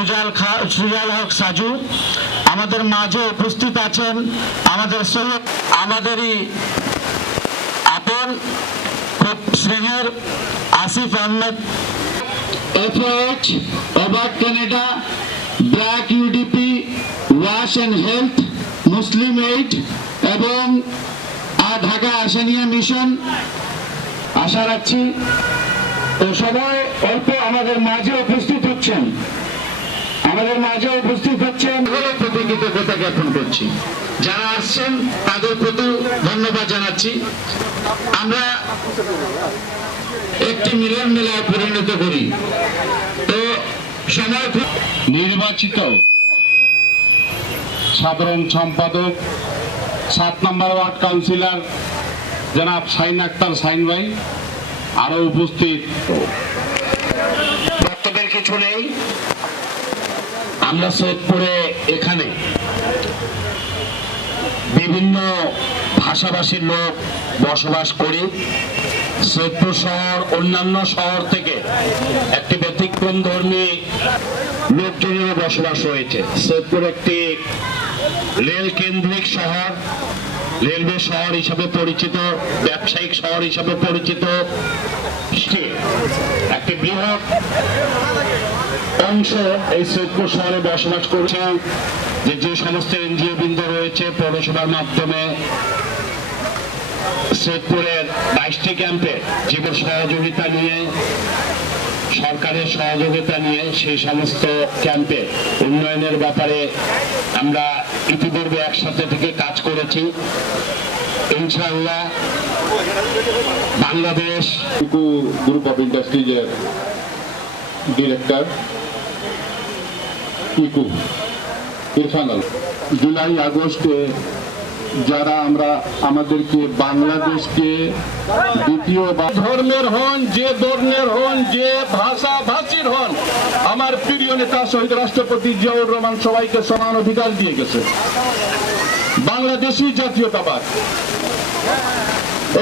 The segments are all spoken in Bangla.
সুজাল হক সাজু। আমাদের মাঝে উপস্থিত আছেন আমাদের আমাদেরই আপন খুব স্নেহের আসিফ আহমেদ, FOH, অবাক Canada, BRAC UDP, wash and health, Muslim aid এবং ঢাকা আশানিয়া মিশন। আশা রাখছি তো সবাই অল্প আমাদের মাঝে উপস্থিত হচ্ছেন, প্রতি কৃতজ্ঞতা জ্ঞাপন করছি। যারা আসছেন তাদের প্রতি ধন্যবাদ জানাচ্ছি। আমরা একটি মিলন মেলায় পরিণত করি। তো সময় নির্বাচিত সাধারণ সম্পাদক 7 নম্বর ওয়ার্ড কাউন্সিলর জনাব শাহিন আক্তার শাহিন ভাই, আরো উপস্থিত। বক্তব্যের কিছু নেই। আমরা সৈয়দপুরে এখানে বিভিন্ন ভাষাভাষীর লোক বসবাস করি। সৈয়দপুর শহর অন্যান্য শহর থেকে একটি ব্যতিক্রম ধর্মী লোকজনের বসবাস রয়েছে। সৈয়দপুর একটি রেল কেন্দ্রিক শহর, রেলওয়ে শহর হিসাবে পরিচিত, ব্যবসায়িক শহর হিসাবে পরিচিত। একটি বৃহৎ অংশ এই সৈয়দপুর শহরে বসবাস করছে। যে সমস্ত এনজিও বৃন্দ রয়েছে পৌরসভার মাধ্যমে সৈয়দপুরের 22টি ক্যাম্পে জীবন সহযোগিতা নিয়ে, সরকারের সহযোগিতা নিয়ে সেই সমস্ত ক্যাম্পে উন্নয়নের ব্যাপারে আমরা ইতিপূর্বে একসাথে থেকে কাজ করেছি। ইনশাআল্লাহ বাংলাদেশ গ্রুপ অফ ইন্ডাস্ট্রিজের ডিরেক্টর ইকু ইরফান আল, জুলাই আগস্টে যারা আমাদেরকে বাংলাদেশকে দ্বিতীয় ধর্মের হন, যে ধর্মের হন, যে ভাষা ভাষীর হন, আমার প্রিয় নেতা শহীদ রাষ্ট্রপতি জিয়াউর রহমান সবাইকে সমান অধিকার দিয়ে গেছে। বাংলাদেশি জাতীয়তাবাদ,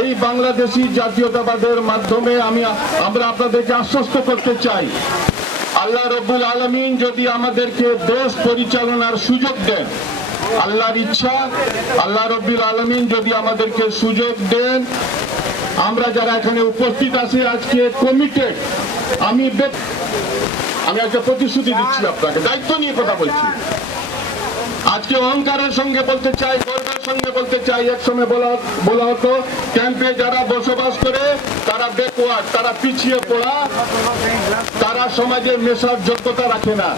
এই বাংলাদেশি জাতীয়তাবাদের মাধ্যমে আমরা আপনাদেরকে আশ্বস্ত করতে চাই, আল্লাহ রব্বুল আলামিন যদি আমাদেরকে দেশ পরিচালনার সুযোগ দেন, আল্লাহর ইচ্ছা, আল্লাহ রব্বুল আলামিন যদি আমাদেরকে সুযোগ দেন, আমরা যারা এখানে উপস্থিত আছি আজকে কমিটেড, আমি একটা প্রতিশ্রুতি দিচ্ছি আপনাকে, দায়িত্ব নিয়ে কথা বলছি। আজকে অহংকারের সঙ্গে বলতে চাই, গর্বের সঙ্গে বলতে চাই, একসময় বলা হতো ক্যাম্পে যারা বসবাস করে তারা ব্যাকওয়ার্ড, তারা পিছিয়ে পড়া, তারা সমাজে মেশার যোগ্যতা রাখে না,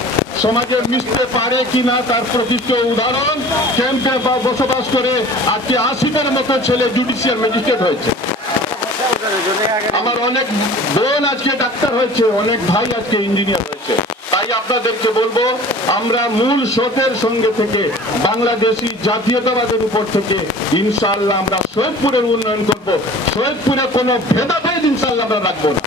সমাজে মিশতে পারে কিনা তার প্রকৃত উদাহরণ ক্যাম্পে বসবাস করে আজকে আসিফের মতো ছেলে জুডিশিয়াল ম্যাজিস্ট্রেট হয়েছে। আমার অনেক বোন আজকে ডাক্তার হয়েছে, অনেক ভাই আজকে ইঞ্জিনিয়ার হয়েছে। তাই আপনাদেরকে বলবো, আমরা মূল স্রোতের সঙ্গে থেকে বাংলাদেশি জাতীয়তাবাদের উপর থেকে ইনশাআল্লাহ আমরা সৈয়দপুরের উন্নয়ন করব। সৈয়দপুরে কোনো ভেদাভেদ ইনশাআল্লাহ আমরা রাখবো না।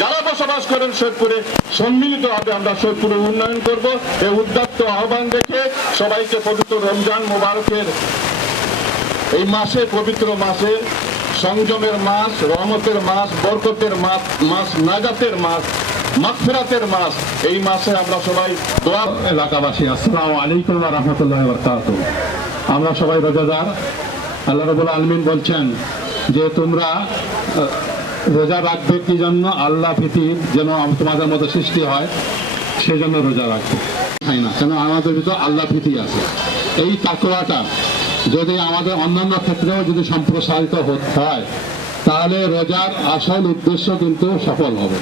যারা বসবাস করেন সৈয়দপুরে সম্মিলিতভাবে আমরা সৈয়দপুরের উন্নয়ন করব। এই উদ্যোক্ত আহ্বান রেখে সবাইকে পবিত্র রমজান মোবারকের এই মাসে, পবিত্র মাসে, সংযমের মাস, রহমতের মাস, বরকতের মাস, নাজাতের মাস, মাগফিরাতের মাস, এই মাসে আমরা সবাই দোয়া। এলাকাবাসী, আসসালামু আলাইকুম ওয়া রাহমাতুল্লাহি ওয়া বারাকাতুহু। আমরা সবাই রোজাদার। আল্লাহ রাব্বুল আলামিন বলছেন যে তোমরা রোজা রাখবে কি জন্য? আল্লাহ ভীতি যেন তোমাদের মধ্যে সৃষ্টি হয়, সেজন্য রোজা রাখবে। তাই না? কেন আমাদের ভিতরে আল্লাহ ভীতি আছে। এই তাকওয়াটা যদি আমাদের অন্যান্য ক্ষেত্রেও যদি সম্প্রসারিত হয়, তাহলে রোজার আসল উদ্দেশ্য কিন্তু সফল হবে।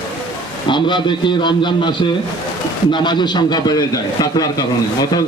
আমরা দেখি রমজান মাসে নামাজের সংখ্যা বেড়ে যায় তাকওয়ার কারণে, অথচ